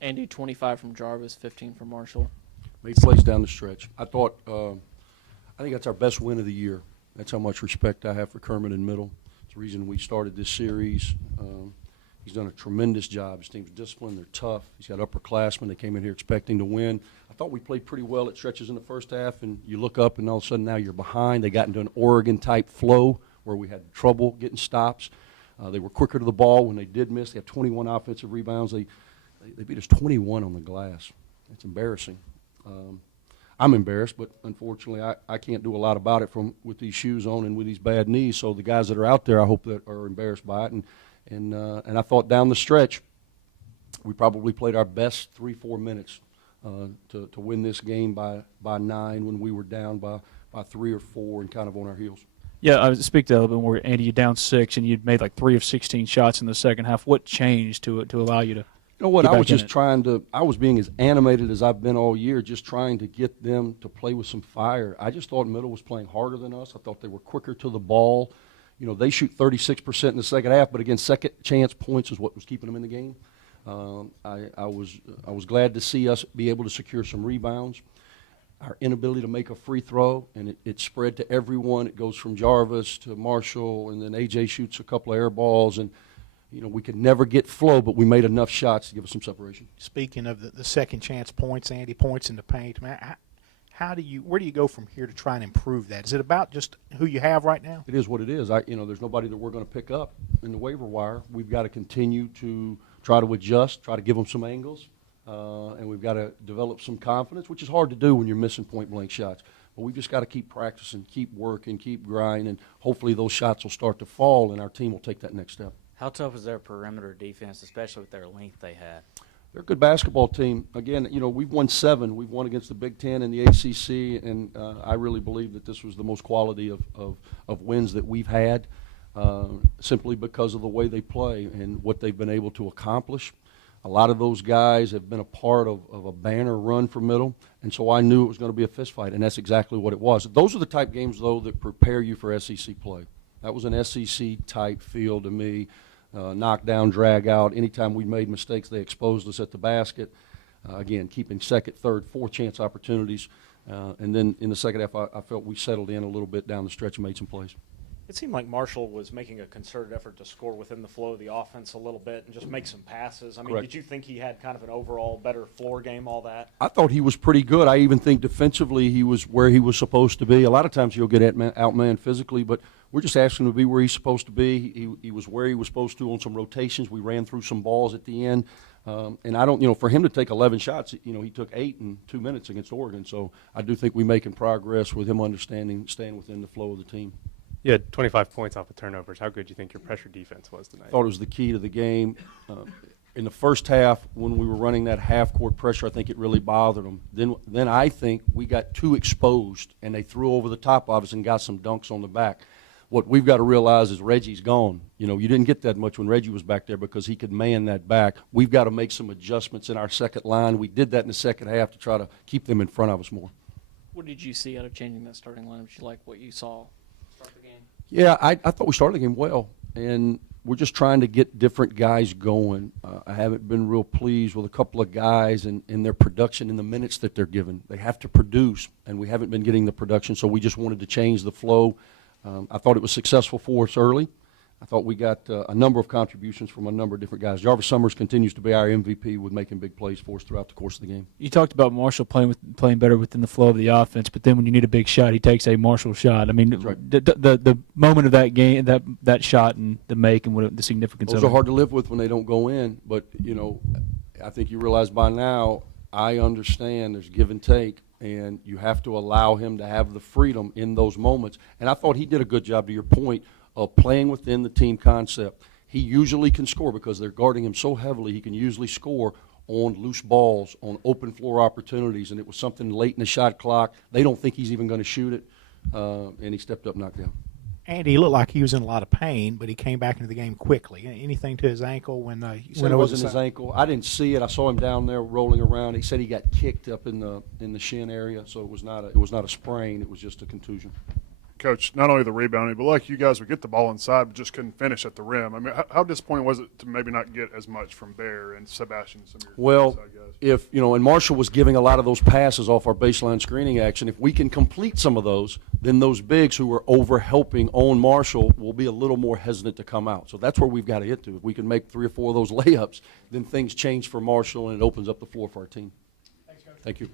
Andy, 25 from Jarvis, 15 from Marshall. Made plays down the stretch. I think that's our best win of the year. That's how much respect I have for Kermit in middle. It's the reason we started this series. He's done a tremendous job. His team's disciplined. They're tough. He's got upperclassmen. They came in here expecting to win. I thought we played pretty well at stretches in the first half, and you look up, and all of a sudden now you're behind. They got into an Oregon-type flow where we had trouble getting stops. They were quicker to the ball when they did miss. They had 21 offensive rebounds. They beat us 21 on the glass. It's embarrassing. I'm embarrassed, but unfortunately I can't do a lot about it with these shoes on and with these bad knees. So the guys that are out there, I hope that are embarrassed by it. And I thought down the stretch, we probably played our best 3-4 minutes to win this game by 9 when we were down by 3 or 4 and kind of on our heels. Yeah, I was speak to that a little bit more. Andy, you're down 6 and you'd made like 3 of 16 shots in the second half. What changed to allow you to? You know what? Get I was back in just it? I was being as animated as I've been all year, just trying to get them to play with some fire. I just thought Middle was playing harder than us. I thought they were quicker to the ball. You know, they shoot 36% in the second half, but again, second chance points is what was keeping them in the game. I was glad to see us be able to secure some rebounds. Our inability to make a free throw, and it spread to everyone. It goes from Jarvis to Marshall, and then A.J. shoots a couple of air balls, and you know, we could never get flow, but we made enough shots to give us some separation. Speaking of the second chance points, Andy, points in the paint, man, where do you go from here to try and improve that? Is it about just who you have right now? It is what it is. There's nobody that we're going to pick up in the waiver wire. We've got to continue to try to adjust, try to give them some angles, and we've got to develop some confidence, which is hard to do when you're missing point-blank shots. But we've just got to keep practicing, keep working, keep grinding, and hopefully those shots will start to fall, and our team will take that next step. How tough is their perimeter defense, especially with their length they had? They're a good basketball team. Again, we've won 7. We've won against the Big Ten and the ACC, and I really believe that this was the most quality of wins that we've had, simply because of the way they play and what they've been able to accomplish. A lot of those guys have been a part of a banner run for Middle, and so I knew it was going to be a fist fight, and that's exactly what it was. Those are the type games, though, that prepare you for SEC play. That was an SEC-type feel to me. Knock down, drag out. Anytime we made mistakes, they exposed us at the basket. Again, keeping second, third, fourth chance opportunities. And then in the second half, I felt we settled in a little bit down the stretch and made some plays. It seemed like Marshall was making a concerted effort to score within the flow of the offense a little bit and just make some passes. I mean, Correct. Did you think he had kind of an overall better floor game, all that? I thought he was pretty good. I even think defensively he was where he was supposed to be. A lot of times he'll get outmanned physically, but we're just asking him to be where he's supposed to be. He was where he was supposed to on some rotations. We ran through some balls at the end. And I don't, for him to take 11 shots, he took 8 in 2 minutes against Oregon. So I do think we're making progress with him understanding, staying within the flow of the team. You had 25 points off of turnovers. How good do you think your pressure defense was tonight? I thought it was the key to the game. In the first half, when we were running that half-court pressure, I think it really bothered them. Then I think we got too exposed, and they threw over the top of us and got some dunks on the back. What we've got to realize is Reggie's gone. You didn't get that much when Reggie was back there because he could man that back. We've got to make some adjustments in our second line. We did that in the second half to try to keep them in front of us more. What did you see out of changing that starting lineup? Did you like what you saw start the game? Yeah, I thought we started the game well, and we're just trying to get different guys going. I haven't been real pleased with a couple of guys and their production in the minutes that they're given. They have to produce, and we haven't been getting the production, so we just wanted to change the flow. I thought it was successful for us early. I thought we got a number of contributions from a number of different guys. Jarvis Summers continues to be our MVP with making big plays for us throughout the course of the game. You talked about Marshall playing better within the flow of the offense, but then when you need a big shot, he takes a Marshall shot. I mean, That's right. the moment of that game, that shot and the make and what the significance Those of are it. hard to live with when they don't go in, but, I think you realize by now I understand there's give and take, and you have to allow him to have the freedom in those moments. And I thought he did a good job, to your point, of playing within the team concept. He usually can score because they're guarding him so heavily. He can usually score on loose balls, on open floor opportunities, and it was something late in the shot clock. They don't think he's even going to shoot it, and he stepped up and knocked down. Andy, he looked like he was in a lot of pain, but he came back into the game quickly. Anything to his ankle when he He said it wasn't his ankle. I didn't see it. I saw him down there rolling around. He said he got kicked up in the shin area, so it was not a sprain. It was just a contusion. Coach, not only the rebounding, but like you guys would get the ball inside, but just couldn't finish at the rim. I mean, how disappointing was it to maybe not get as much from Bear and Sebastian, some of your Well, inside guys? if, and Marshall was giving a lot of those passes off our baseline screening action, if we can complete some of those, then those bigs who are over helping on Marshall will be a little more hesitant to come out. So that's where we've got to hit to. If we can make 3 or 4 of those layups, then things change for Marshall and it opens up the floor for our team. Thanks, Coach. Thank you.